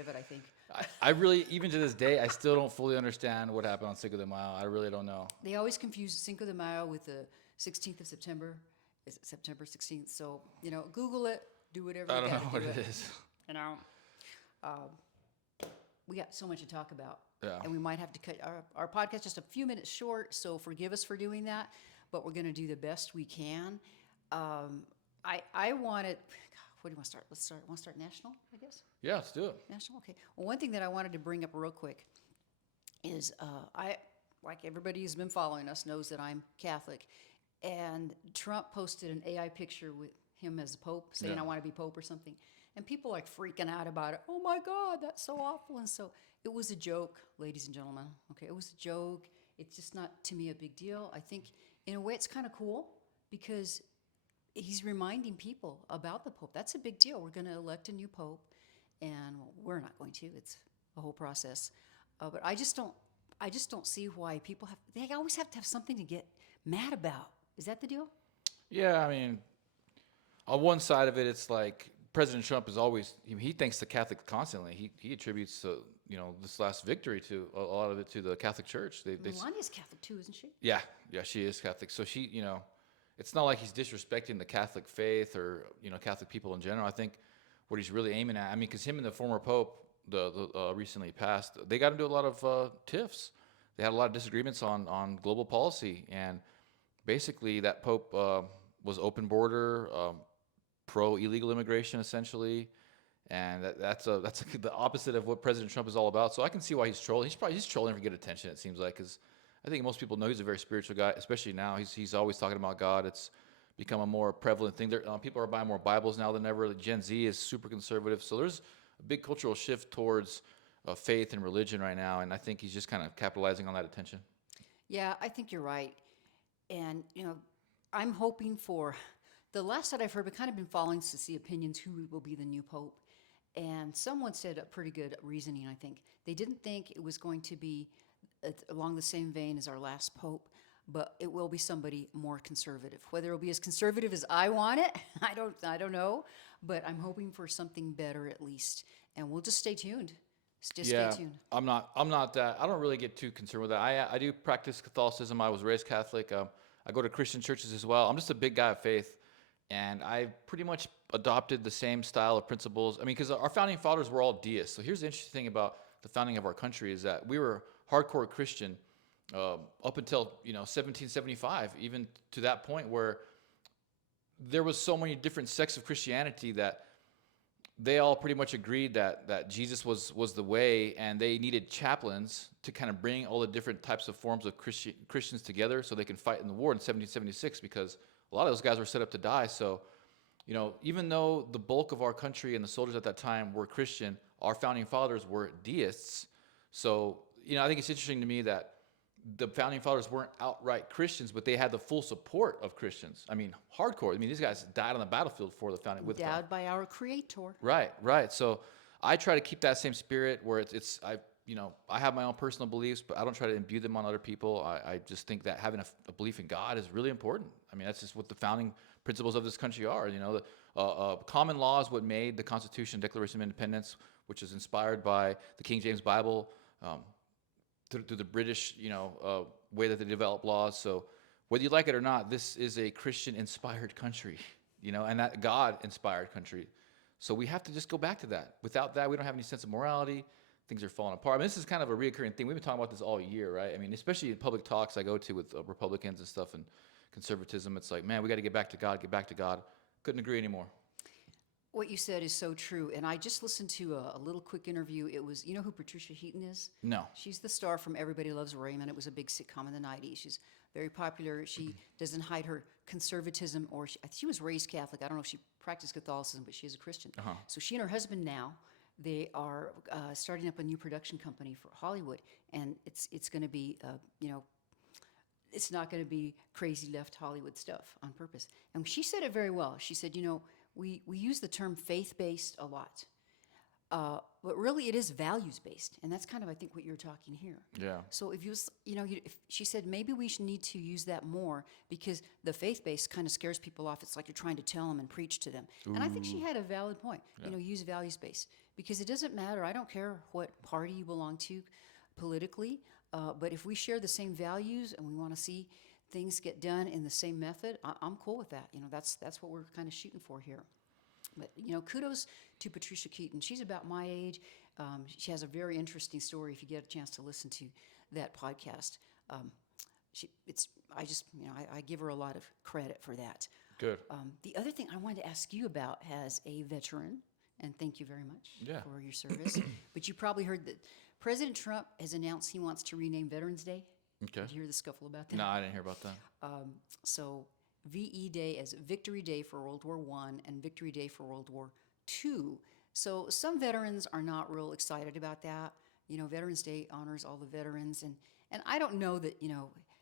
forgive it, I think. I really, even to this day, I still don't fully understand what happened on Cinco de Mayo. I really don't know. They always confuse Cinco de Mayo with the 16th of September. Is it September 16th? So, Google it, do whatever I you don't know got to what do it it. is. You know, we got so much to talk about. Yeah. And we might have to cut our podcast just a few minutes short, so forgive us for doing that, but we're going to do the best we can. I wanted, what do you want to start? Want to start national, I guess? Yeah, let's do it. National? Okay. Well, one thing that I wanted to bring up real quick is like everybody who's been following us knows that I'm Catholic, and Trump posted an AI picture with him as the Pope, saying Yeah. I want to be Pope or something, and people like freaking out about it. Oh my God, that's so awful! And so it was a joke, ladies and gentlemen. Okay, it was a joke. It's just not to me a big deal. I think in a way it's kind of cool because he's reminding people about the Pope. That's a big deal. We're going to elect a new Pope, and well, we're not going to. It's a whole process. But I just don't see why people have. They always have to have something to get mad about. Is that the deal? Yeah, I mean, on one side of it, it's like President Trump is always he thanks the Catholic constantly. He attributes this last victory to a lot of it to the Catholic Church. They Melania's Catholic too, isn't she? yeah, she is Catholic. So she it's not like he's disrespecting the Catholic faith or Catholic people in general. I think what he's really aiming at. I mean, because him and the former Pope, the recently passed, they got into a lot of tiffs. They had a lot of disagreements on global policy, and basically that Pope was open border, pro illegal immigration essentially, and that's the opposite of what President Trump is all about. So I can see why he's trolling. He's trolling for good attention. It seems like because I think most people know he's a very spiritual guy, especially now. He's always talking about God. It's become a more prevalent thing. People are buying more Bibles now than ever. Gen Z is super conservative, so there's a big cultural shift towards faith and religion right now, and I think he's just kind of capitalizing on that attention. Yeah, I think you're right. And, I'm hoping for the last that I've heard, I've kind of been following to see opinions who will be the new Pope. And someone said a pretty good reasoning, I think. They didn't think it was going to be along the same vein as our last Pope, but it will be somebody more conservative. Whether it'll be as conservative as I want it, I don't know. But I'm hoping for something better at least. And we'll just stay tuned. Just stay Yeah, tuned. I'm not that. I don't really get too concerned with that. I do practice Catholicism. I was raised Catholic. I go to Christian churches as well. I'm just a big guy of faith, and I pretty much adopted the same style of principles. I mean, because our founding fathers were all deists. So here's the interesting thing about the founding of our country is that we were hardcore Christian up until 1775, even to that point where there was so many different sects of Christianity that they all pretty much agreed that Jesus was the way, and they needed chaplains to kind of bring all the different types of forms of Christians together so they can fight in the war in 1776, because a lot of those guys were set up to die. So, even though the bulk of our country and the soldiers at that time were Christian, our founding fathers were deists. So, I think it's interesting to me that the founding fathers weren't outright Christians, but they had the full support of Christians. I mean, hardcore. I mean, these guys died on the battlefield for the founding. Endowed by our Creator. Right, right. So I try to keep that same spirit where I have my own personal beliefs, but I don't try to imbue them on other people. I just think that having a belief in God is really important. I mean, that's just what the founding principles of this country are. Common law is what made the Constitution, Declaration of Independence, which is inspired by the King James Bible, through the British, way that they develop laws. So whether you like it or not, this is a Christian-inspired country, and that God-inspired country. So we have to just go back to that. Without that, we don't have any sense of morality. Things are falling apart. I mean, this is kind of a reoccurring thing. We've been talking about this all year, right? I mean, especially in public talks I go to with Republicans and stuff and conservatism. It's like, man, we got to get back to God, get back to God. Couldn't agree anymore. What you said is so true. And I just listened to a little quick interview. It was, you know who Patricia Heaton is? No. She's the star from Everybody Loves Raymond. It was a big sitcom in the 90s. She's very popular. She doesn't hide her conservatism, or she was raised Catholic. I don't know if she practiced Catholicism, but she is a Christian. Uh-huh. So she and her husband now, they are starting up a new production company for Hollywood. And it's going to be, it's not going to be crazy left Hollywood stuff on purpose. And she said it very well. She said, we use the term faith-based a lot. But really, it is values based, and that's kind of, I think, what you're talking here. Yeah. So if if she said maybe we should need to use that more because the faith based kind of scares people off. It's like you're trying to tell them and preach to them. And I think she had a valid point. Yeah. Use values based because it doesn't matter. I don't care what party you belong to politically, but if we share the same values and we want to see things get done in the same method, I'm cool with that. That's what we're kind of shooting for here. But kudos to Patricia Keaton. She's about my age. She has a very interesting story. If you get a chance to listen to that podcast, I give her a lot of credit for that. Good. The other thing I wanted to ask you about as a veteran, and thank you very much for your service. But you probably heard that President Trump has announced he wants to rename Veterans Day. Okay. Did you hear the scuffle about that? No, I didn't hear about that. So VE Day as Victory Day for World War I and Victory Day for World War II. So some veterans are not real excited about that. Veterans Day honors all the veterans. And I don't know that,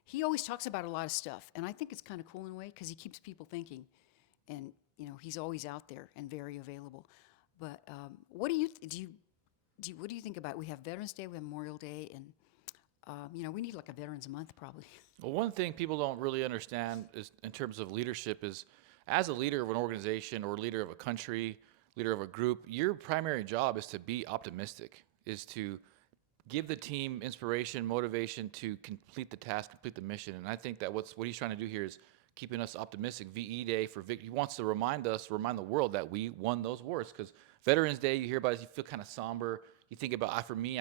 he always talks about a lot of stuff. And I think it's kind of cool in a way because he keeps people thinking. And, he's always out there and very available. But what do you think about it? We have Veterans Day, we have Memorial Day, and we need like a Veterans Month probably. Well, one thing people don't really understand is in terms of leadership is as a leader of an organization or leader of a country, leader of a group, your primary job is to be optimistic, is to give the team inspiration, motivation to complete the task, complete the mission. And I think that what he's trying to do here is keeping us optimistic. VE Day for he wants to remind the world that we won those wars. Because Veterans Day, you hear about it, you feel kind of somber. You think about, for me,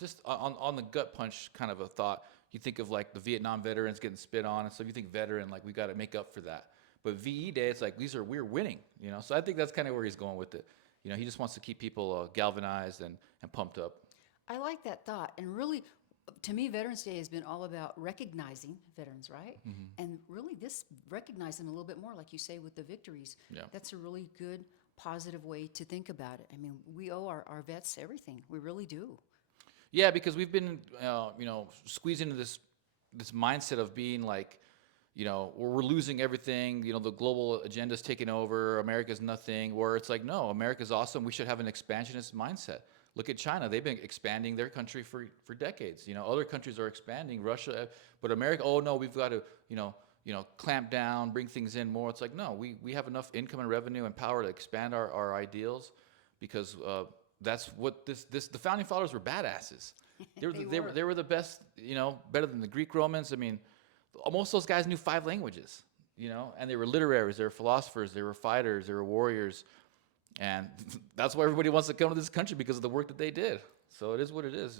just on the gut punch kind of a thought, you think of like the Vietnam veterans getting spit on. And so if you think veteran, like we got to make up for that. But VE Day, it's like, we're winning, So I think that's kind of where he's going with it. He just wants to keep people galvanized and pumped up. I like that thought. And really, to me, Veterans Day has been all about recognizing veterans, right? Mm-hmm. And really this recognizing a little bit more, like you say, with the victories. Yeah. That's a really good, positive way to think about it. I mean, we owe our vets everything. We really do. Yeah, because we've been, squeezed into this mindset of being like, we're losing everything. The global agenda's taking over. America's nothing. Where it's like, no, America's awesome. We should have an expansionist mindset. Look at China. They've been expanding their country for decades. Other countries are expanding. Russia, but America. Oh no, we've got to, clamp down, bring things in more. It's like, no, we have enough income and revenue and power to expand our ideals, because that's what the founding fathers were badasses. They were the best, better than the Greek Romans. I mean, most of those guys knew 5 languages, and they were literaries, they were philosophers, they were fighters, they were warriors. And that's why everybody wants to come to this country, because of the work that they did. So it is what it is,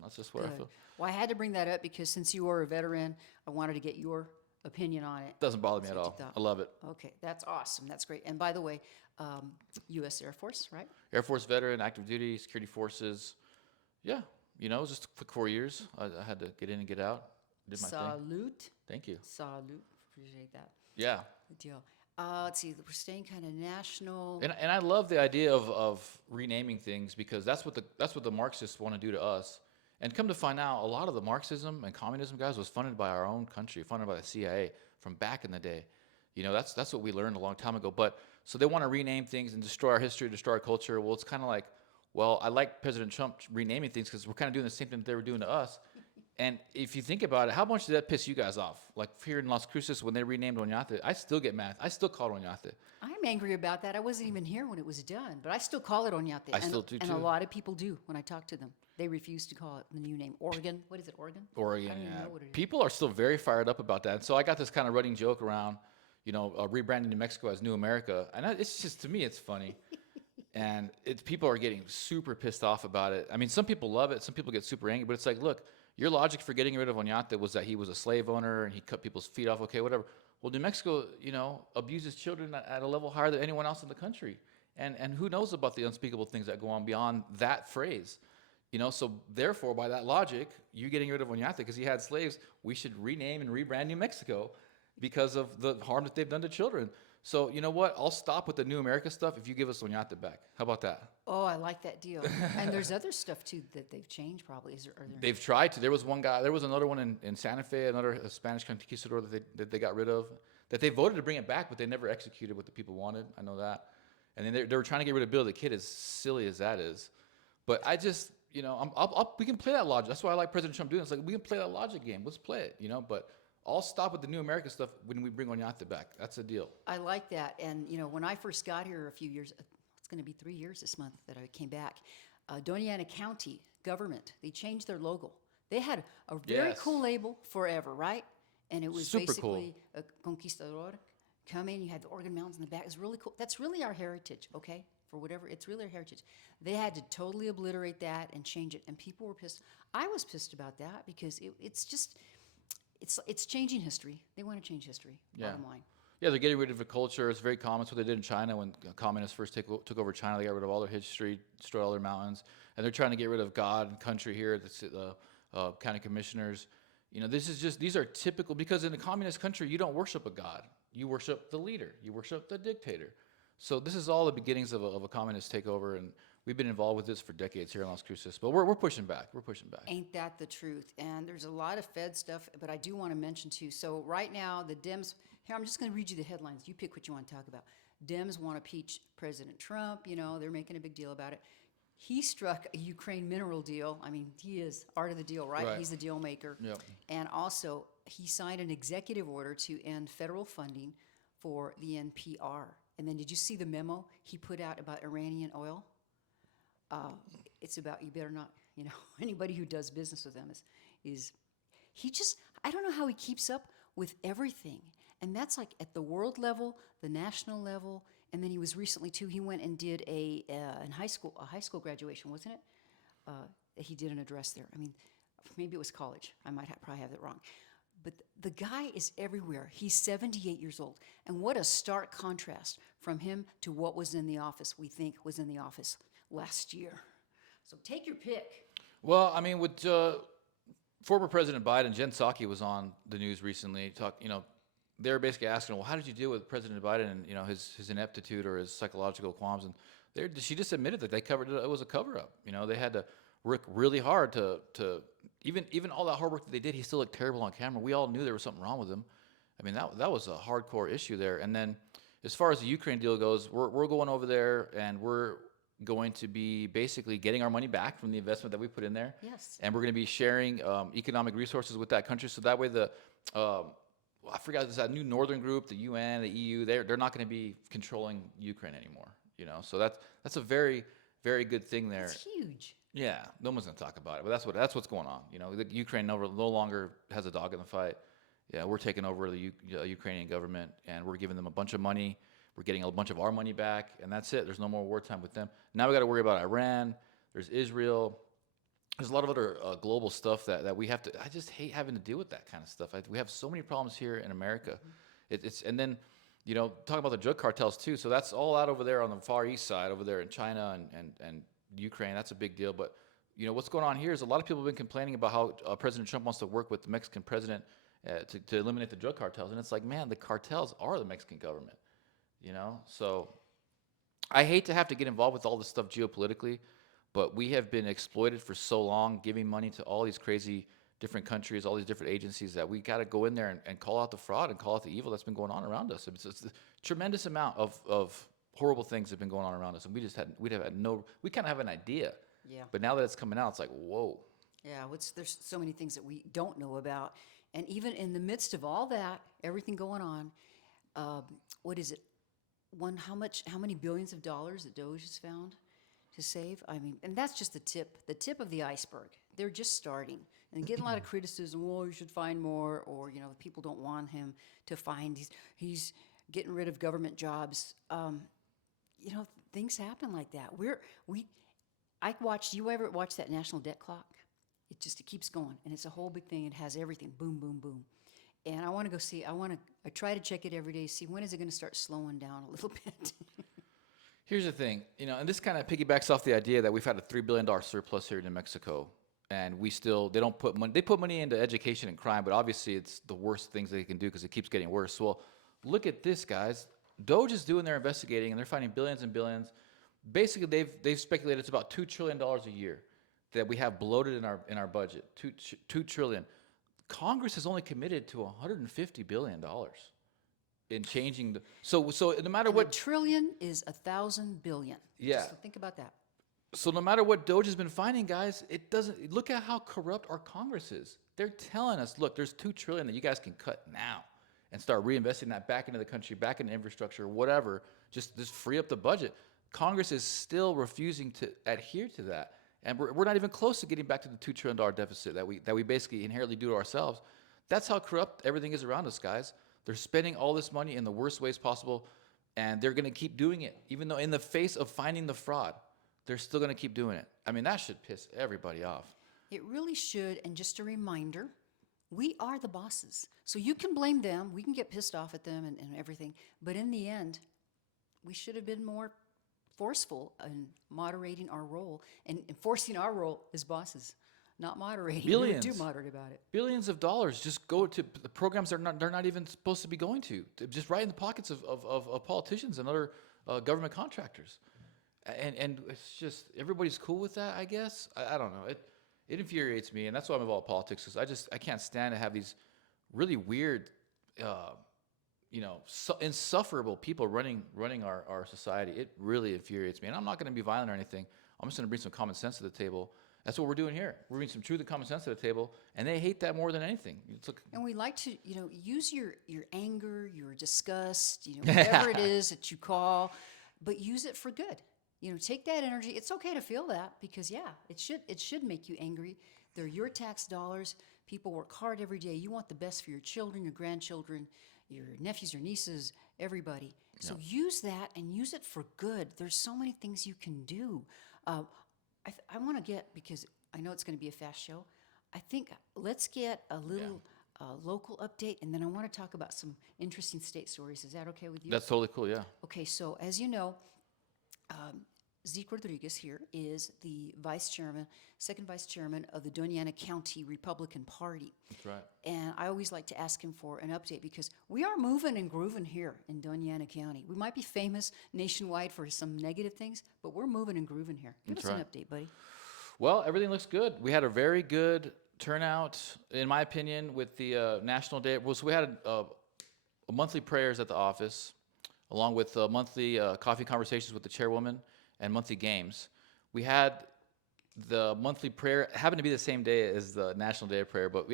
That's just what I feel. Well, I had to bring that up because since you are a veteran, I wanted to get your opinion on it. Doesn't bother me at all. I love it. Okay, that's awesome. That's great. And by the way, U.S. Air Force, right? Air Force veteran, active duty, security forces. Yeah, it was just a quick 4 years. I had to get in and get out. Did my thing. Salute. Thank you. Salute. Appreciate that. Yeah. Good deal. Let's see. We're staying kind of national. And I love the idea of renaming things, because that's what the Marxists want to do to us. And come to find out, a lot of the Marxism and communism guys was funded by our own country, funded by the CIA from back in the day. That's what we learned a long time ago. But so they want to rename things and destroy our history, destroy our culture. Well, it's kind of like, well, I like President Trump renaming things because we're kind of doing the same thing that they were doing to us. And if you think about it, how much did that piss you guys off? Like here in Las Cruces, when they renamed Oñate, I still get mad. I still call it Oñate. I'm angry about that. I wasn't even here when it was done, but I still call it Oñate. I still do, and too. a lot of people do when I talk to them. They refuse to call it the new name. Oregon. What is it, Oregon? Oregon, I don't even yeah. know what it is. People are still very fired up about that. And so I got this kind of running joke around, rebranding New Mexico as New America. And it's just, to me, it's funny. And people are getting super pissed off about it. I mean, some people love it. Some people get super angry. But it's like, look, your logic for getting rid of Oñate was that he was a slave owner and he cut people's feet off. Okay, whatever. Well, New Mexico, abuses children at a level higher than anyone else in the country. And who knows about the unspeakable things that go on beyond that phrase? So therefore, by that logic, you getting rid of Oñate because he had slaves, we should rename and rebrand New Mexico because of the harm that they've done to children. So you know what? I'll stop with the New America stuff if you give us Oñate back. How about that? Oh, I like that deal. And there's other stuff too that they've changed probably. Are there? They've tried to. There was another one in Santa Fe, another Spanish conquistador that they got rid of, that they voted to bring it back, but they never executed what the people wanted. I know that. And then they were trying to get rid of Bill the Kid, as silly as that is. But I just, we can play that logic. That's why I like President Trump doing it. It's like, we can play that logic game. Let's play it. But I'll stop with the new American stuff when we bring Oñate back. That's the deal. I like that. And, when I first got here a few years, it's going to be 3 years this month that I came back. Doña Ana County government, they changed their logo. They had a very Yes. cool label forever, right? And it was Super cool. basically a conquistador coming. You had the Organ Mountains in the back. It's really cool. That's really our heritage, okay? For whatever, it's really our heritage. They had to totally obliterate that and change it, and people were pissed. I was pissed about that because it's just, it's changing history. They want to change history. Yeah. Bottom line. Yeah, they're getting rid of the culture. It's very common. It's what they did in China when communists first took over China. They got rid of all their history, destroyed all their mountains, and they're trying to get rid of God and country here. The county commissioners. These are typical, because in a communist country, you don't worship a god. You worship the leader. You worship the dictator. So this is all the beginnings of a communist takeover, and we've been involved with this for decades here in Las Cruces. But we're pushing back. We're pushing back. Ain't that the truth? And there's a lot of Fed stuff, but I do want to mention too. So right now, the Dems. Here, I'm just going to read you the headlines. You pick what you want to talk about. Dems want to impeach President Trump. They're making a big deal about it. He struck a Ukraine mineral deal. I mean, he is art of the deal, right? Right. He's the deal maker. Yep. And also, he signed an executive order to end federal funding for the NPR. And then, did you see the memo he put out about Iranian oil? It's about, you better not, anybody who does business with them is he just, I don't know how he keeps up with everything. And that's like at the world level, the national level, and then he was recently too. He went and did a high school graduation, wasn't it? He did an address there. I mean, maybe it was college. I might probably have that wrong. But the guy is everywhere. He's 78 years old, and what a stark contrast from him to what was in the office. We think was in the office last year. So take your pick. Well, I mean, with former President Biden, Jen Psaki was on the news recently. They were basically asking, well, how did you deal with President Biden and his ineptitude or his psychological qualms? And she just admitted that they covered it. It was a cover up. They had to work really hard to even all that hard work that they did. He still looked terrible on camera. We all knew there was something wrong with him. I mean, that was a hardcore issue there. And then, as far as the Ukraine deal goes, we're going over there and we're going to be basically getting our money back from the investment that we put in there. Yes. And we're going to be sharing economic resources with that country. So that way I forgot, there's that new northern group, the UN, the EU, they're not going to be controlling Ukraine anymore. So that's a very, very good thing there. It's huge. Yeah, no one's going to talk about it, but that's what's going on. The Ukraine no longer has a dog in the fight. Yeah, we're taking over the Ukrainian government, and we're giving them a bunch of money. We're getting a bunch of our money back, and that's it. There's no more wartime with them. Now we got to worry about Iran. There's Israel. There's a lot of other global stuff that we have to. I just hate having to deal with that kind of stuff. We have so many problems here in America. Mm-hmm. And then, talking about the drug cartels too. So that's all out over there on the Far East side, over there in China and Ukraine. That's a big deal. But what's going on here is a lot of people have been complaining about how President Trump wants to work with the Mexican president to eliminate the drug cartels. And it's like, man, the cartels are the Mexican government. So I hate to have to get involved with all this stuff geopolitically. But we have been exploited for so long, giving money to all these crazy different countries, all these different agencies, that we got to go in there and call out the fraud and call out the evil that's been going on around us. It's a tremendous amount of horrible things have been going on around us, and we kind of have an idea. Yeah. But now that it's coming out, it's like, whoa. Yeah, there's so many things that we don't know about. And even in the midst of all that, everything going on, what is it? How many billions of dollars that Doge has found to save? I mean, and that's just the tip of the iceberg. They're just starting and getting a lot of criticism. Well, you should find more, or people don't want him to find. He's getting rid of government jobs. Things happen like that. You ever watch that national debt clock? It keeps going, and it's a whole big thing. It has everything, boom, boom, boom. And I want to go see. I try to check it every day. See, when is it going to start slowing down a little bit? Here's the thing, and this kind of piggybacks off the idea that we've had a $3 billion surplus here in New Mexico, and they don't put money. They put money into education and crime, but obviously it's the worst things they can do because it keeps getting worse. Well, look at this, guys. Doge is doing their investigating, and they're finding billions and billions. Basically, they've speculated it's about $2 trillion a year that we have bloated in our budget. $2 trillion. Congress has only committed to $150 billion. In changing so no matter what $1 trillion is 1,000 billion. Yeah. Just think about that. So no matter what Doge has been finding, guys, it doesn't look at how corrupt our Congress is. They're telling us, look, there's 2 trillion that you guys can cut now and start reinvesting that back into the country, back into infrastructure, whatever. Just free up the budget. Congress is still refusing to adhere to that. And we're not even close to getting back to the $2 trillion deficit that we basically inherently do to ourselves. That's how corrupt everything is around us, guys. They're spending all this money in the worst ways possible, and they're going to keep doing it, even though in the face of finding the fraud, they're still going to keep doing it. I mean, that should piss everybody off. It really should. And just a reminder, we are the bosses. So you can blame them. We can get pissed off at them and everything. But in the end, we should have been more forceful in moderating our role and enforcing our role as bosses, not moderating. We were too Billions. moderate about it. Billions of dollars just go to the programs they're not even supposed to be going to just right in the pockets of politicians and other government contractors. And it's just everybody's cool with that, I guess. I don't know. It infuriates me, and that's why I'm involved in politics, because I can't stand to have these really weird, insufferable people running our society. It really infuriates me, and I'm not going to be violent or anything. I'm just going to bring some common sense to the table. That's what we're doing here. We're bringing some truth and common sense to the table, and they hate that more than anything. And we like to, use your anger, your disgust, whatever it is that you call, but use it for good. Take that energy. It's okay to feel that because, it should make you angry. They're your tax dollars. People work hard every day. You want the best for your children, your grandchildren, your nephews, your nieces, everybody. So use that and use it for good. There's so many things you can do. I want to get, because I know it's going to be a fast show, I think let's get a little local update, and then I want to talk about some interesting state stories. Is that okay with you? That's totally cool, yeah. Okay, so as you know, Zeke Rodriguez here is the second vice chairman of the Doña County Republican Party. That's right. And I always like to ask him for an update because we are moving and grooving here in Doña County. We might be famous nationwide for some negative things, but we're moving and grooving here. Give us an update, buddy. Well, everything looks good. We had a very good turnout, in my opinion, with the National Day. Well, so we had a monthly prayers at the office, along with monthly coffee conversations with the chairwoman and monthly games. We had the monthly prayer, it happened to be the same day as the National Day of Prayer, but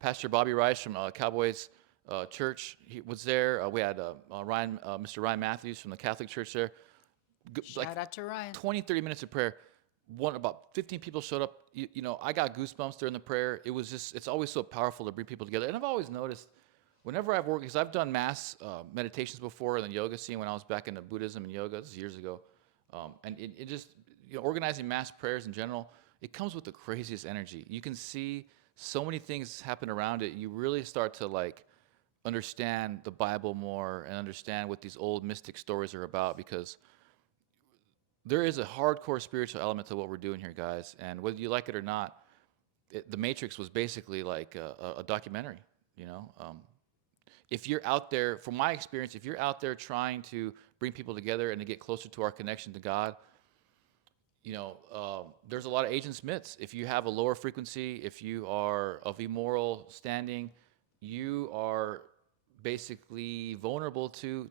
Pastor Bobby Rice from Cowboys Church, he was there. We had Mr. Ryan Matthews from the Catholic Church there. Shout out to Ryan. 20, 30 minutes of prayer. About 15 people showed up. I got goosebumps during the prayer. It's always so powerful to bring people together. And I've always noticed, whenever I've worked, because I've done mass meditations before in the yoga scene when I was back into Buddhism and yoga, this is years ago. And it just, organizing mass prayers in general, it comes with the craziest energy. You can see so many things happen around it. You really start to understand the Bible more and understand what these old mystic stories are about, because there is a hardcore spiritual element to what we're doing here, guys. And whether you like it or not, The Matrix was basically like a documentary, If you're out there, from my experience, if you're out there trying to bring people together and to get closer to our connection to God, there's a lot of agent Smiths. If you have a lower frequency, if you are of immoral standing, you are basically vulnerable to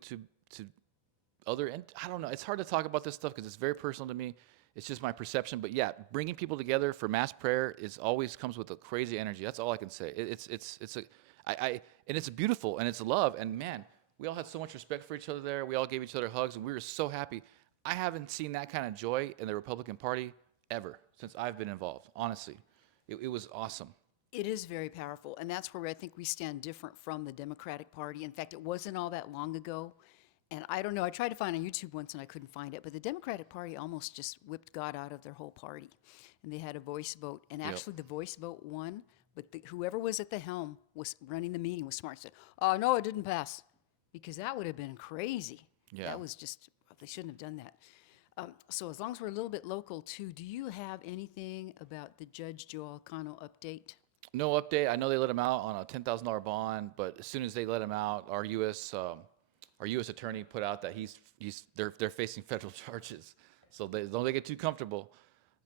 other. And I don't know. It's hard to talk about this stuff because it's very personal to me. It's just my perception. But yeah, bringing people together for mass prayer always comes with a crazy energy. That's all I can say. And it's beautiful and it's love. And man, we all had so much respect for each other there. We all gave each other hugs and we were so happy. I haven't seen that kind of joy in the Republican Party ever since I've been involved. Honestly, it was awesome. It is very powerful. And that's where I think we stand different from the Democratic Party. In fact, it wasn't all that long ago. And I don't know, I tried to find on YouTube once and I couldn't find it, but the Democratic Party almost just whipped God out of their whole party. And they had a voice vote. And actually the voice vote won, but whoever was at the helm was running the meeting was smart and said, oh, no, it didn't pass. Because that would have been crazy. Yeah. That was just, they shouldn't have done that. So as long as we're a little bit local too, do you have anything about the Judge Joe Alcano update? No update. I know they let him out on a $10,000 bond, but as soon as they let him out, our U.S. attorney put out that they're facing federal charges. So don't they get too comfortable.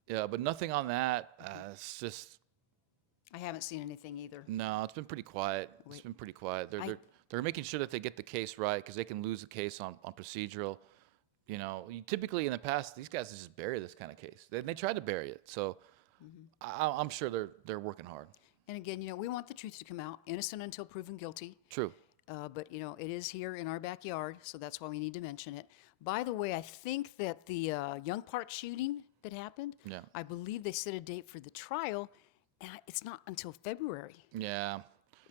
Yeah, but nothing on that. It's just. I haven't seen anything either. No, it's been pretty quiet. It's been pretty quiet. They're making sure that they get the case right because they can lose the case on procedural. Typically in the past, these guys just bury this kind of case. They tried to bury it. So I'm sure they're working hard. And again, we want the truth to come out, innocent until proven guilty. True. But it is here in our backyard, so that's why we need to mention it. By the way, I think that the Young Park shooting that happened, Yeah. I believe they set a date for the trial, and it's not until February. Yeah.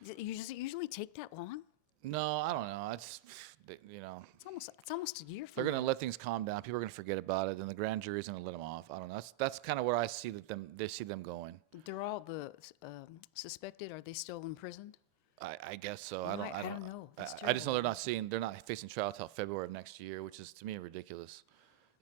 Does it usually take that long? No, I don't know. It's almost a year. They're gonna let things calm down. People are gonna forget about it, and the grand jury's gonna let them off. I don't know. That's kind of where I see they see them going. They're all the suspected. Are they still imprisoned? I guess so. I I don't don't know. I That's just know terrible. they're not facing trial till February of next year, which is to me ridiculous.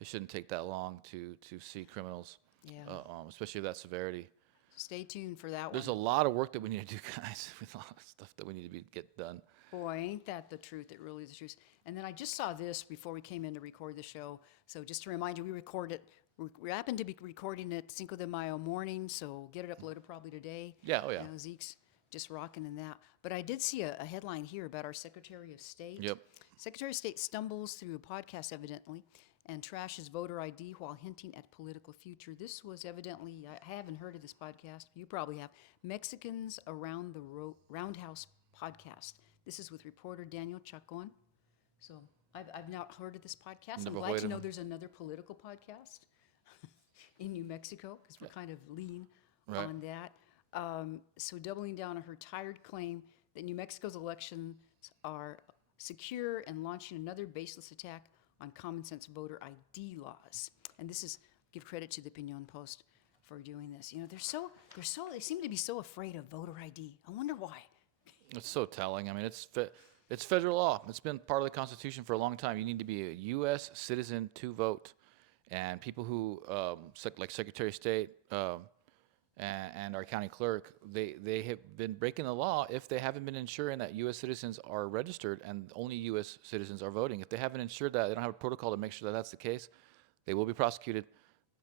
It shouldn't take that long to see criminals, Yeah. especially of that severity. Stay tuned for that There's one. a lot of work that we need to do, guys. With a lot of stuff that we need to get done. Boy, ain't that the truth? It really is the truth. And then I just saw this before we came in to record the show. So just to remind you, we happen to be recording it Cinco de Mayo morning, so get it uploaded probably today. Yeah. Oh yeah. Zeke's just rocking in that. But I did see a headline here about our Secretary of State. Yep. Secretary of State stumbles through a podcast, evidently, and trashes voter ID while hinting at political future. This was evidently, I haven't heard of this podcast. You probably have. Mexicans Around the Roundhouse podcast. This is with reporter Daniel Chacon. So I've not heard of this podcast. Never I'm glad heard to of know him. there's another political podcast in New Mexico because we're kind of lean Right. on that. So doubling down on her tired claim that New Mexico's elections are secure and launching another baseless attack on common sense voter ID laws. And this is give credit to the Pinon Post for doing this. They seem to be so afraid of voter ID. I wonder why. It's so telling. I mean, it's federal law. It's been part of the Constitution for a long time. You need to be a U.S. citizen to vote, and people who like Secretary of State and our county clerk, they have been breaking the law if they haven't been ensuring that U.S. citizens are registered and only U.S. citizens are voting. If they haven't ensured that, they don't have a protocol to make sure that that's the case, they will be prosecuted.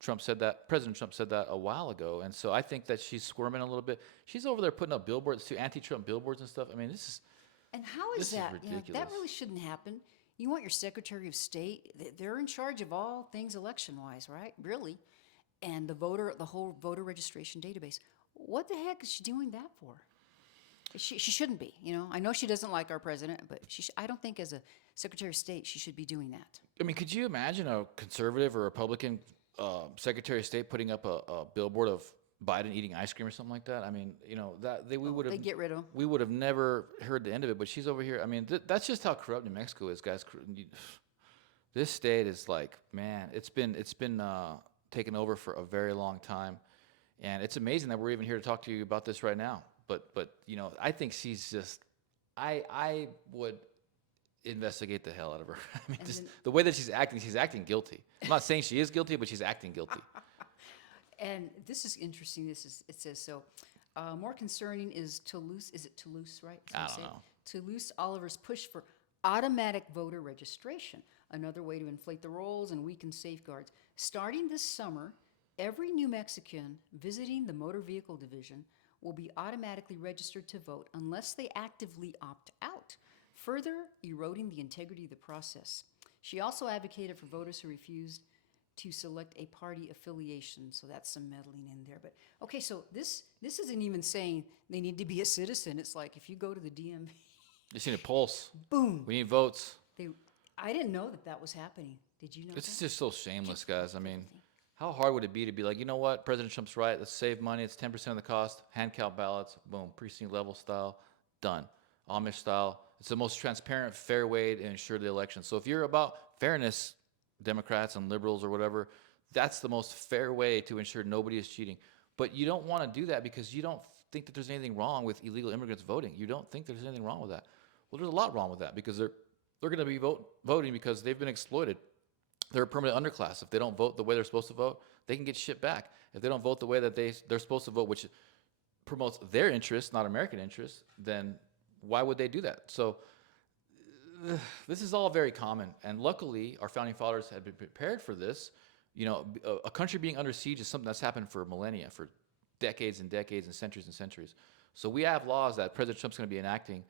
President Trump said that a while ago, and so I think that she's squirming a little bit. She's over there putting up billboards too, anti-Trump billboards and stuff. I mean, And how is This is that? That ridiculous. really shouldn't happen. You want your Secretary of State, they're in charge of all things election-wise, right? Really. And the whole voter registration database. What the heck is she doing that for? She shouldn't be, I know she doesn't like our president, but I don't think as a Secretary of State she should be doing that. I mean, could you imagine a conservative or Republican Secretary of State putting up a billboard of Biden eating ice cream or something like that? I mean, we would have They get rid of him. we would have never heard the end of it. But she's over here. I mean, that's just how corrupt New Mexico is, guys. This state is like, man, it's been taken over for a very long time, and it's amazing that we're even here to talk to you about this right now. But I think she's just, I would investigate the hell out of her. I mean, And just then- the way that she's acting guilty. I'm not saying she is guilty, but she's acting guilty. And this is interesting. It says so. More concerning is Toulouse. Is it Toulouse, right? Is that I how you don't say it? know. Toulouse Oliver's push for automatic voter registration, another way to inflate the rolls and weaken safeguards. Starting this summer, every New Mexican visiting the motor vehicle division will be automatically registered to vote unless they actively opt out, further eroding the integrity of the process. She also advocated for voters who refused to select a party affiliation, so that's some meddling in there. But okay, so this isn't even saying they need to be a citizen. It's like if you go to the DMV, Just need a pulse. boom. We need votes. I didn't know that was happening. Did you know It's that? just so shameless, guys. I mean, how hard would it be to be like, you know what, President Trump's right. Let's save money. It's 10% of the cost. Hand count ballots. Boom. Precinct level style. Done. Amish style. It's the most transparent, fair way to ensure the election. So if you're about fairness, Democrats and liberals or whatever, that's the most fair way to ensure nobody is cheating. But you don't want to do that because you don't think that there's anything wrong with illegal immigrants voting. You don't think there's anything wrong with that. Well, there's a lot wrong with that because they're going to be voting because they've been exploited. They're a permanent underclass. If they don't vote the way they're supposed to vote, they can get shipped back. If they don't vote the way that they're supposed to vote, which promotes their interests, not American interests, then why would they do that? So this is all very common. And luckily, our founding fathers had been prepared for this. A country being under siege is something that's happened for millennia, for decades and decades and centuries and centuries. So we have laws that President Trump's going to be enacting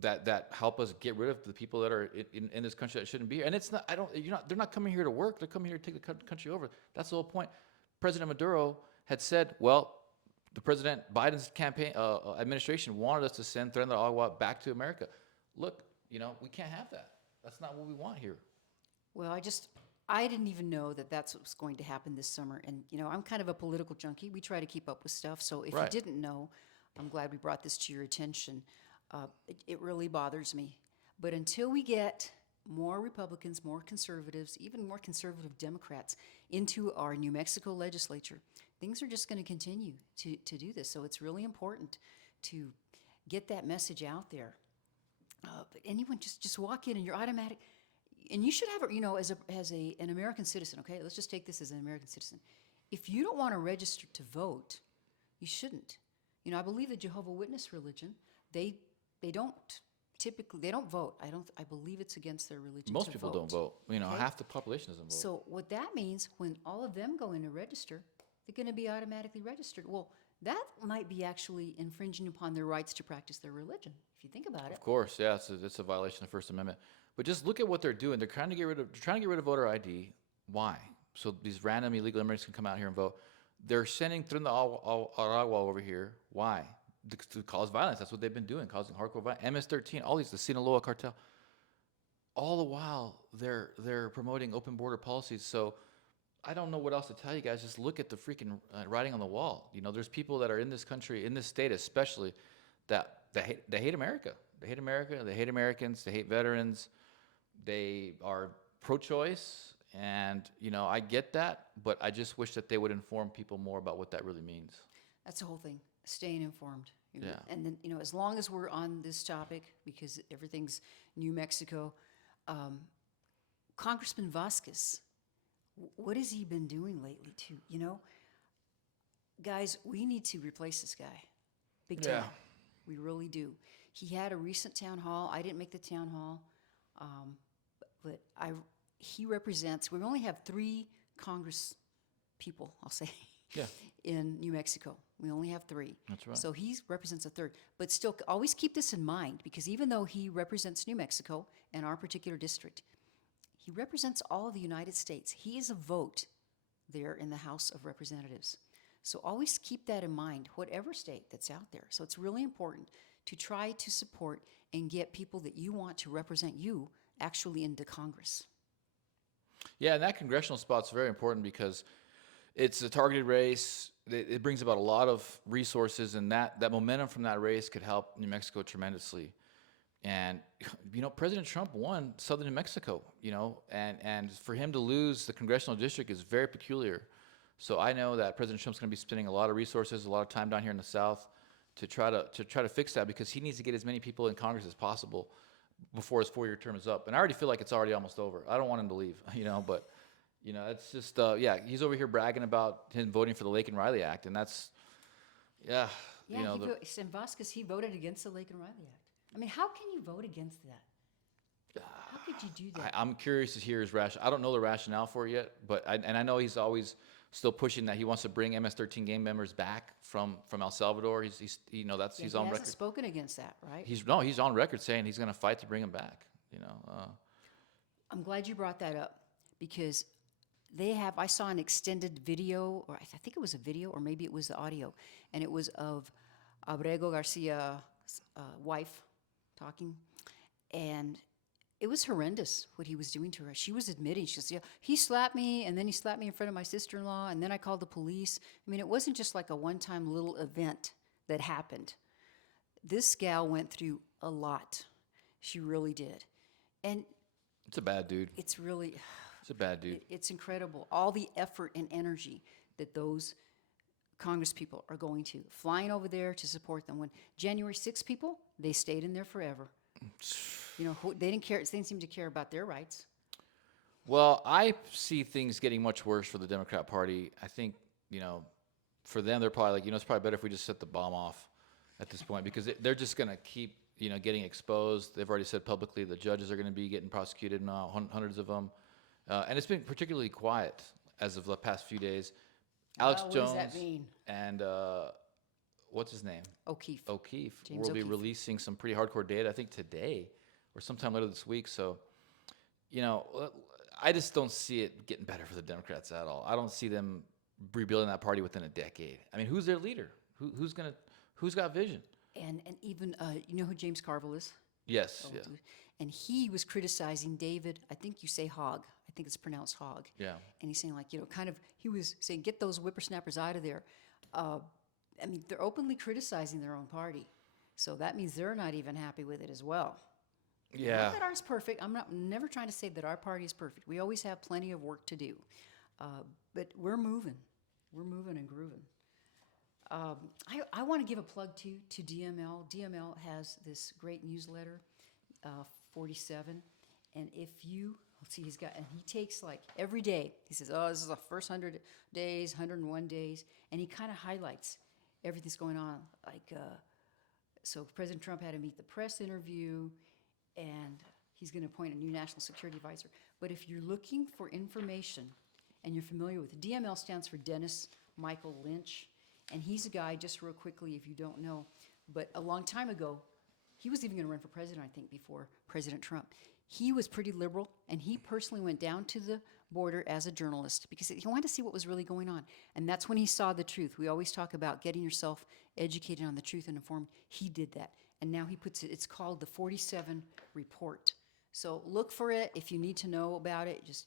that help us get rid of the people that are in this country that shouldn't be here. And it's not, I don't, you're not, they're not coming here to work. They're coming here to take the country over. That's the whole point. President Maduro had said, well, the President Biden's campaign administration wanted us to send Tren de Agua back to America. Look, we can't have that. That's not what we want here. Well, I didn't even know that that's what was going to happen this summer. And, I'm kind of a political junkie. We try to keep up with stuff. So if you Right. didn't know, I'm glad we brought this to your attention. It really bothers me. But until we get more Republicans, more conservatives, even more conservative Democrats into our New Mexico legislature, things are just going to continue to do this. So it's really important to get that message out there. But anyone just walk in and you're automatic, and you should have it, as an American citizen. Okay, let's just take this as an American citizen. If you don't want to register to vote, you shouldn't. I believe the Jehovah Witness religion, they don't vote. I believe it's against their religion. Most to people vote. don't vote. Okay? Half the population doesn't vote. So what that means, when all of them go in to register, they're going to be automatically registered. Well, that might be actually infringing upon their rights to practice their religion, if you think about it. Of course, yeah, it's a violation of the First Amendment. But just look at what they're doing. They're trying to get rid of voter ID. Why? So these random illegal immigrants can come out here and vote. They're sending Tren de Aragua over here. Why? To cause violence. That's what they've been doing, causing hardcore violence. MS-13, all these, the Sinaloa cartel. All the while, they're promoting open border policies. So I don't know what else to tell you guys. Just look at the freaking writing on the wall. There's people that are in this country, in this state especially, that hate America. They hate America. They hate Americans. They hate veterans. They are pro-choice. And, I get that, but I just wish that they would inform people more about what that really means. That's the whole thing, staying informed. Yeah. And then, as long as we're on this topic, because everything's New Mexico, Congressman Vasquez, what has he been doing lately, too? Guys, we need to replace this guy. Big time. Yeah. We really do. He had a recent town hall. I didn't make the town hall, but he represents, we only have 3 Congress people, I'll say, Yeah. in New Mexico. We only have 3. That's right. So he represents a third. But still, always keep this in mind, because even though he represents New Mexico and our particular district, he represents all of the United States. He is a vote there in the House of Representatives. So always keep that in mind, whatever state that's out there. So it's really important to try to support and get people that you want to represent you actually into Congress. Yeah, and that congressional spot's very important because it's a targeted race. It brings about a lot of resources, and that momentum from that race could help New Mexico tremendously. And, President Trump won southern New Mexico, and for him to lose the congressional district is very peculiar. So I know that President Trump's going to be spending a lot of resources, a lot of time down here in the South to try to fix that, because he needs to get as many people in Congress as possible before his 4-year term is up. And I already feel like it's already almost over. I don't want him to leave, but it's just, he's over here bragging about him voting for the Lake and Riley Act. And that's, Yeah, and Vasquez, he voted against the Lake and Riley Act. I mean, how can you vote against that? How could you do that? I'm curious to hear his rationale. I don't know the rationale for it yet, but I know he's always still pushing that he wants to bring MS-13 gang members back from El Salvador. He's He on hasn't record. spoken against that, right? He's on record saying he's going to fight to bring him back. I'm glad you brought that up, because I saw an extended video, or I think it was a video, or maybe it was the audio, and it was of Abrego Garcia's wife talking, and it was horrendous what he was doing to her. She was admitting, she said, he slapped me, and then he slapped me in front of my sister-in-law, and then I called the police. I mean, it wasn't just like a one-time little event that happened. This gal went through a lot. She really did. And It's a bad dude. it's really, It's a bad dude. it's incredible. All the effort and energy that those Congress people are going to, flying over there to support them. When January 6 people, they stayed in there forever. They didn't care. They didn't seem to care about their rights. Well, I see things getting much worse for the Democrat Party. I think, for them, they're probably like, it's probably better if we just set the bomb off at this point, because they're just going to keep, getting exposed. They've already said publicly the judges are going to be getting prosecuted now, hundreds of them. And it's been particularly quiet as of the past few days. Alex What Jones does that mean? and what's his name? O'Keefe. O'Keefe James will be O'Keefe. releasing some pretty hardcore data, I think today or sometime later this week. So, you know, I just don't see it getting better for the Democrats at all. I don't see them rebuilding that party within a decade. I mean, who's their leader? Who's got vision? And even you know who James Carville is? Yes, Oh, yeah, dude. And he was criticizing David. I think you say Hogg. I think it's pronounced Hogg. yeah, And he's saying like kind of he was saying get those whippersnappers out of there. Uh, I mean they're openly criticizing their own party, so that means they're not even happy with it as well. yeah. Not that ours perfect. I'm never trying to say that our party is perfect. We always have plenty of work to do, but we're moving. We're moving and grooving. I want to give a plug to DML. DML has this great newsletter, 47, and if you let's see, and he takes like every day. He says, "Oh, this is the first 100 days, 101 days," and he kind of highlights everything's going on. Like, so President Trump had to meet the press interview, and he's going to appoint a new national security advisor. But if you're looking for information, and you're familiar with it, DML stands for Dennis Michael Lynch. And he's a guy, just real quickly, if you don't know, but a long time ago, he was even going to run for president, I think, before President Trump. He was pretty liberal, and he personally went down to the border as a journalist because he wanted to see what was really going on. And that's when he saw the truth. We always talk about getting yourself educated on the truth and informed. He did that. And now he puts it, it's called the 47 Report. So look for it. If you need to know about it, just,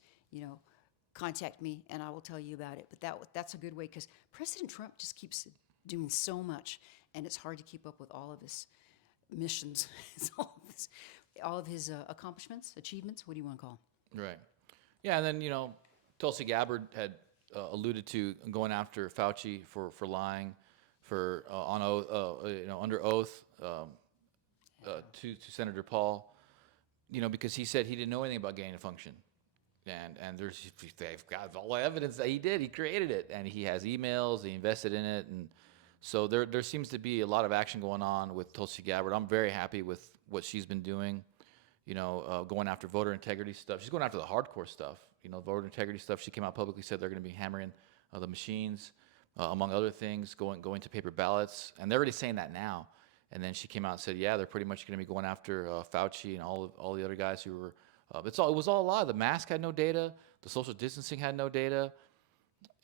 contact me and I will tell you about it. But that's a good way because President Trump just keeps doing so much, and it's hard to keep up with all of his missions, all of his accomplishments, achievements. What do you want to call them? Right. Yeah, and then Tulsi Gabbard had alluded to going after Fauci for lying, for on oath, under oath to Senator Paul, because he said he didn't know anything about gain of function. And they've got all the evidence that he did. He created it, and he has emails. He invested in it, and so there seems to be a lot of action going on with Tulsi Gabbard. I'm very happy with what she's been doing. Going after voter integrity stuff. She's going after the hardcore stuff. Voter integrity stuff. She came out publicly, said they're going to be hammering the machines, among other things, going to paper ballots, and they're already saying that now. And then she came out and said, yeah, they're pretty much going to be going after Fauci and all the other guys who were. It was all a lie. The mask had no data. The social distancing had no data,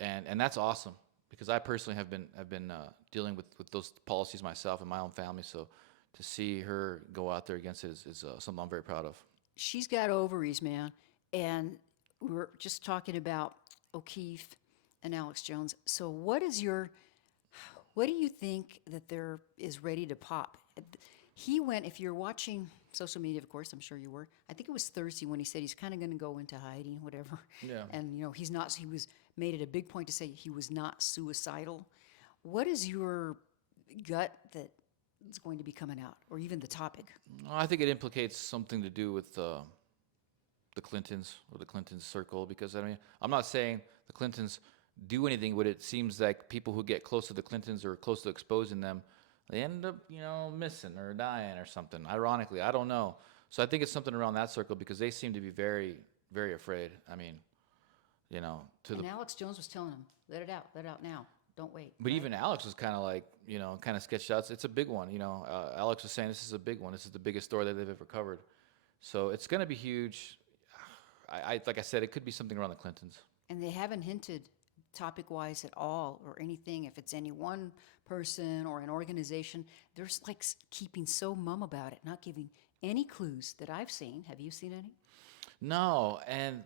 and that's awesome because I personally have been dealing with those policies myself and my own family. So to see her go out there against it is something I'm very proud of. She's got ovaries, man. And we were just talking about O'Keefe and Alex Jones. So what do you think that there is ready to pop? He went, if you're watching social media, of course, I'm sure you were. I think it was Thursday when he said he's kind of going to go into hiding, whatever. Yeah. And, he's not, made it a big point to say he was not suicidal. What is your gut that is going to be coming out, or even the topic? I think it implicates something to do with the Clintons or the Clinton circle because, I'm not saying the Clintons do anything, but it seems like people who get close to the Clintons or close to exposing them, they end up, missing or dying or something. Ironically, I don't know. So I think it's something around that circle because they seem to be very, very afraid. Alex Jones was telling him, let it out now. Don't wait. But even Alex was kind of like, kind of sketched out. It's a big one. Alex was saying this is a big one. This is the biggest story that they've ever covered. So it's going to be huge. Like I said, it could be something around the Clintons. And they haven't hinted topic-wise at all or anything. If it's any one person or an organization, they're like keeping so mum about it, not giving any clues that I've seen. Have you seen any? No, and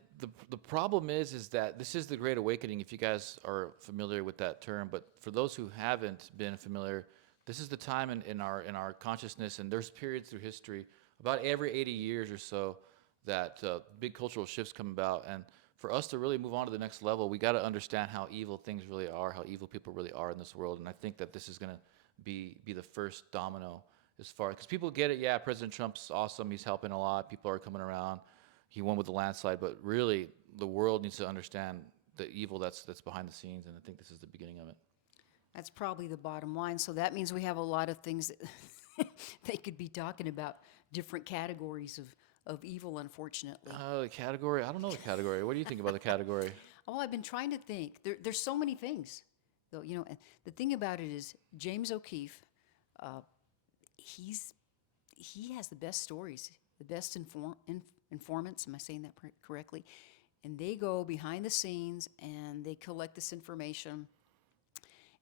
the problem is that this is the Great Awakening, if you guys are familiar with that term. But for those who haven't been familiar, this is the time in our consciousness, and there's periods through history, about every 80 years or so, that big cultural shifts come about. And for us to really move on to the next level, we got to understand how evil things really are, how evil people really are in this world. And I think that this is going to be the first domino as far, because people get it. Yeah, President Trump's awesome. He's helping a lot. People are coming around. He won with the landslide, but really the world needs to understand the evil that's behind the scenes. And I think this is the beginning of it. That's probably the bottom line. So that means we have a lot of things that they could be talking about, different categories of evil, unfortunately. The category? I don't know the category. What do you think about the category? Oh, I've been trying to think. There's so many things. Though, and the thing about it is James O'Keefe, uh, he's he has the best stories, the best informants. Am I saying that correctly? And they go behind the scenes and they collect this information.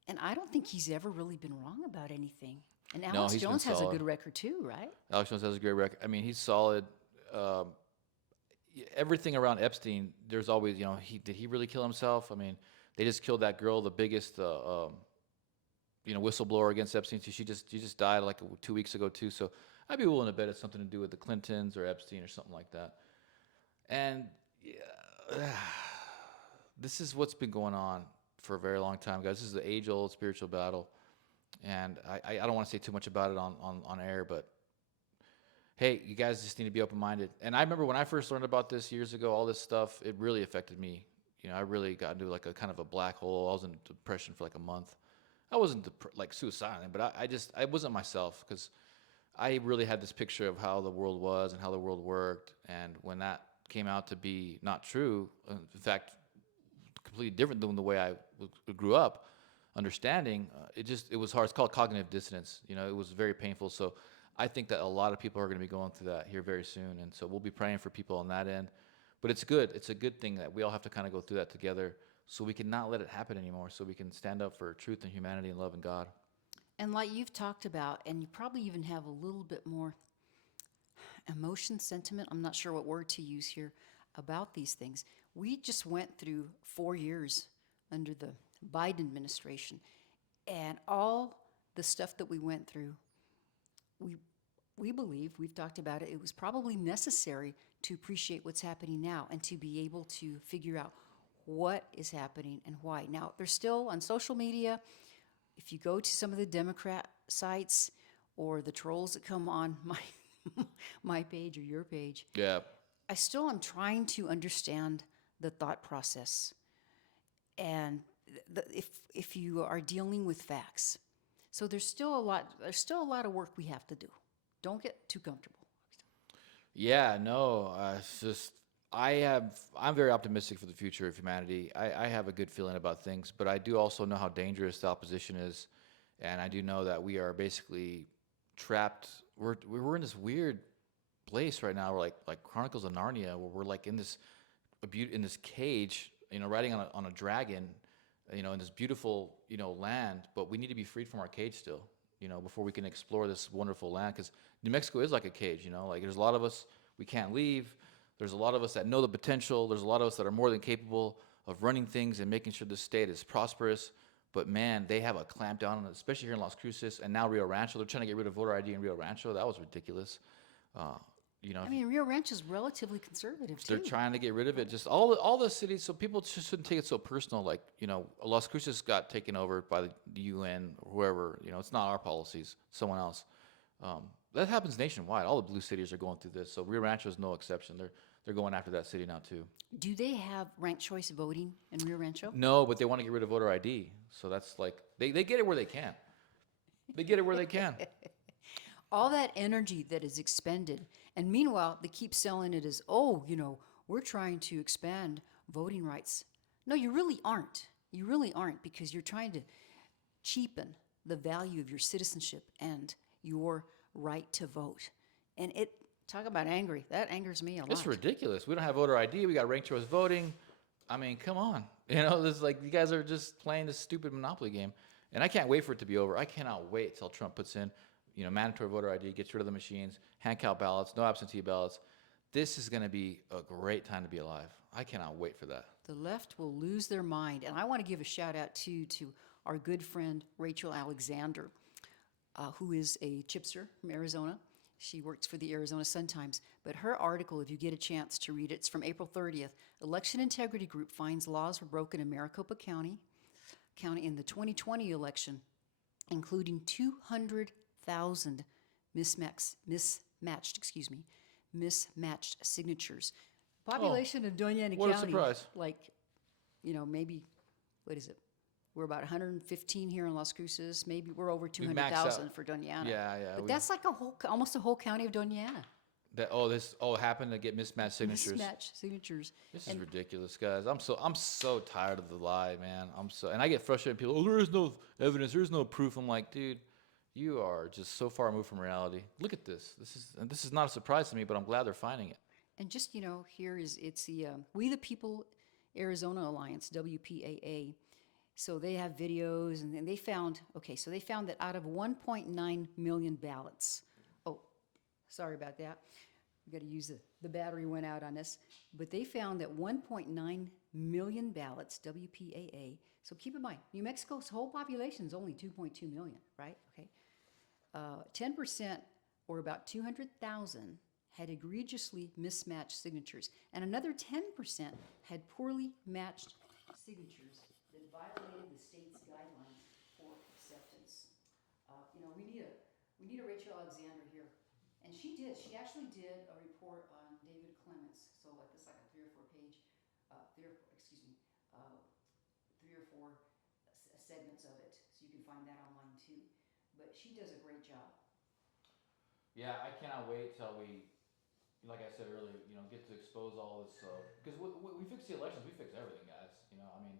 And I don't think he's ever really been wrong about anything. And No, Alex he's been Jones has a solid. good record too, right? Alex Jones has a great record. I mean, he's solid. Um, Everything around Epstein, there's always, did he really kill himself? I mean, they just killed that girl, the biggest, whistleblower against Epstein. She just died like 2 weeks ago too. So I'd be willing to bet it's something to do with the Clintons or Epstein or something like that. And yeah, this is what's been going on for a very long time, guys. This is the age-old spiritual battle, and I don't want to say too much about it on air, but hey, you guys just need to be open-minded. And I remember when I first learned about this years ago, all this stuff, it really affected me. I really got into like a kind of a black hole. I was in depression for like a month. I wasn't like suicidal, but I wasn't myself because I really had this picture of how the world was and how the world worked. And when that came out to be not true, in fact, completely different than the way I grew up, understanding, it was hard. It's called cognitive dissonance. It was very painful. So I think that a lot of people are going to be going through that here very soon. And so we'll be praying for people on that end. But it's good. It's a good thing that we all have to kind of go through that together so we can not let it happen anymore, so we can stand up for truth and humanity and love and God. And like you've talked about, and you probably even have a little bit more emotion, sentiment, I'm not sure what word to use here, about these things. We just went through 4 years under the Biden administration, and all the stuff that we went through, we we believe, we've talked about it, it was probably necessary to appreciate what's happening now and to be able to figure out what is happening and why. Now, there's still on social media, if you go to some of the Democrat sites or the trolls that come on my my page or your page, Yeah. I still am trying to understand the thought process. And if you are dealing with facts, so there's still a lot of work we have to do. Don't get too comfortable. Yeah, no, it's just I'm very optimistic for the future of humanity. I have a good feeling about things, but I do also know how dangerous the opposition is, and I do know that we are basically trapped. We're in this weird place right now. We're like Chronicles of Narnia, where we're like in this cage, riding on a dragon, in this beautiful land. But we need to be freed from our cage still, before we can explore this wonderful land. Because New Mexico is like a cage, like there's a lot of us we can't leave. There's a lot of us that know the potential. There's a lot of us that are more than capable of running things and making sure the state is prosperous. But man, they have a clamp down on it, especially here in Las Cruces and now Rio Rancho. They're trying to get rid of voter ID in Rio Rancho. That was ridiculous. Uh, I mean, Rio Rancho is relatively conservative they're too. trying to get rid of it. Just all the cities, so people just shouldn't take it so personal. Like Las Cruces got taken over by the UN or whoever. It's not our policies, someone else. Um, that happens nationwide. All the blue cities are going through this, so Rio Rancho is no exception. They're going after that city now too. Do they have ranked choice voting in Rio Rancho? No, but they want to get rid of voter ID. So that's like they get it where they can. They get it where they can. All that energy that is expended, and meanwhile, they keep selling it as, oh, we're trying to expand voting rights. No, you really aren't. You really aren't, because you're trying to cheapen the value of your citizenship and your right to vote. And talk about angry. That angers me a lot. It's ridiculous. We don't have voter ID. We got ranked choice voting. I mean, come on. This like you guys are just playing this stupid monopoly game. And I can't wait for it to be over. I cannot wait till Trump puts in, mandatory voter ID, gets rid of the machines, hand count ballots, no absentee ballots. This is going to be a great time to be alive. I cannot wait for that. The left will lose their mind. And I want to give a shout out to our good friend Rachel Alexander, who is a chipster from Arizona. She works for the Arizona Sun-Times. But her article, if you get a chance to read it, it's from April 30th. Election Integrity Group finds laws were broken in Maricopa County in the 2020 election, including 200,000 mismatched signatures. Population of Doña Ana what a County, surprise. like, maybe, what is it? We're about 115 here in Las Cruces. Maybe we're over We max out. 200,000 for Doña Ana. Yeah. But that's like almost a whole county of Doña Ana. That this happened to get mismatched signatures. Mismatch signatures. This is And ridiculous, guys. I'm so tired of the lie, man. And I get frustrated. People, oh, there is no evidence, there is no proof. I'm like, dude, you are just so far removed from reality. Look at this. This is not a surprise to me, but I'm glad they're finding it. and just here is it's the We the People Arizona Alliance, WPAA. So they have videos, and then they found, okay, so they found that out of 1.9 million ballots, oh, sorry about that. We got to use the battery went out on us. But they found that 1.9 million ballots, WPAA. So keep in mind, New Mexico's whole population is only 2.2 million, right? Okay. 10%, or about 200,000, had egregiously mismatched signatures, and another 10% had poorly matched signatures that violated the state's guidelines for acceptance. We need a Rachel Alexander here, and she did. She actually did a report on David Clements. So like this, like a 3 or 4 page, excuse me, 3 or 4 segments of it. So you can find that online too. But she does a great job. Yeah, I cannot wait till we, like I said earlier, get to expose all this. Because we fix the elections, we fix everything, guys. I mean,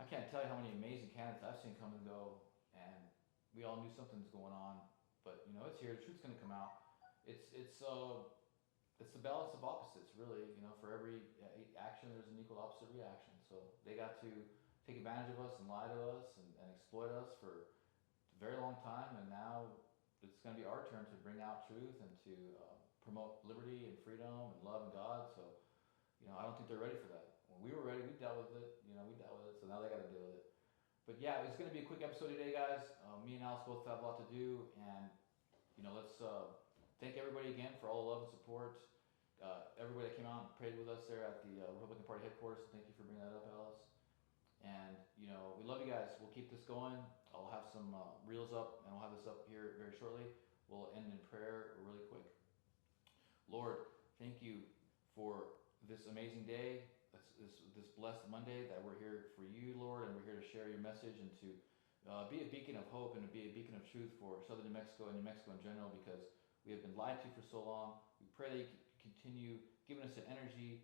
I can't tell you how many amazing candidates I've seen come and go, and we all knew something's going on. But it's here. The truth's going to come out. It's the balance of opposites, really. For every action, there's an equal opposite reaction. So they got to take advantage of us and lie to us and exploit us for a very long time, and now it's going to be our turn to bring out truth and to promote liberty and freedom and love and God. So I don't think they're ready for that. When we were ready, we dealt with it. We dealt with it. So now they got to deal with it. But yeah, it's going to be a quick episode today, guys. Me and Alice both have a lot to do, and let's thank everybody again for all the love and support. Everybody that came out and prayed with us there at the Republican Party headquarters. So thank you for bringing that up, Alice. And we love you guys. We'll keep this going. I'll have some reels up, and we'll have this up here very shortly. We'll end in prayer really quick. Lord, thank you for this amazing day, this blessed Monday that we're here for you, Lord, and we're here to share your message and to be a beacon of hope and to be a beacon of truth for southern New Mexico and New Mexico in general, because we have been lied to for so long. We pray that you continue giving us the energy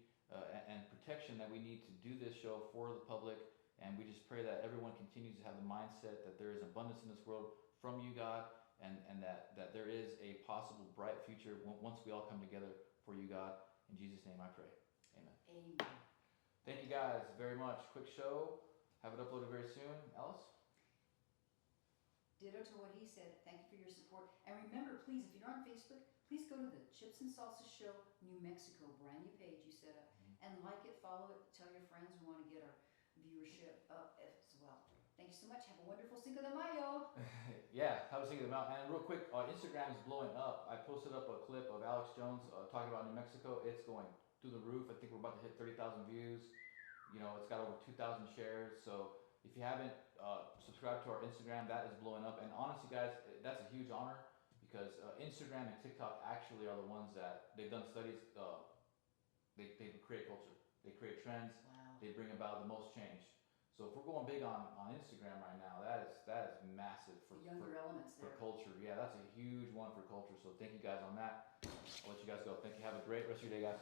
and protection that we need to do this show for the public, and we just pray that everyone continues to have the mindset that there is abundance in this world from you, God, and that there is a possible bright future once we all come together for you, God. In Jesus' name I pray. Amen. Amen. Thank you guys very much. Quick show. Have it uploaded very soon. Alice? Ditto to what he said. Thank you for your support. And remember, please, if you're on Facebook, please go to the Chips and Salsa Show New Mexico, brand new page you set up, and like it, follow it, tell your friends. We want to get our viewership up as well. Thank you so much. Have a wonderful Cinco de Mayo. Yeah, have a Cinco de Mayo. And real quick, Instagram is blowing up. I posted up a clip of Alex Jones talking about New Mexico. It's going through the roof. I think we're about to hit 30,000 views. It's got over 2,000 shares. So if you haven't subscribed to our Instagram, that is blowing up. And honestly, guys, that's a huge honor, because Instagram and TikTok actually are the ones that they've done studies. They create culture. They create trends. Wow. They bring about the most change. So if we're going big on Instagram right now, that is massive for the younger elements for there. culture. Yeah, that's a huge one for culture. So thank you guys on that. I'll let you guys go. Thank you. Have a great rest of your day, guys.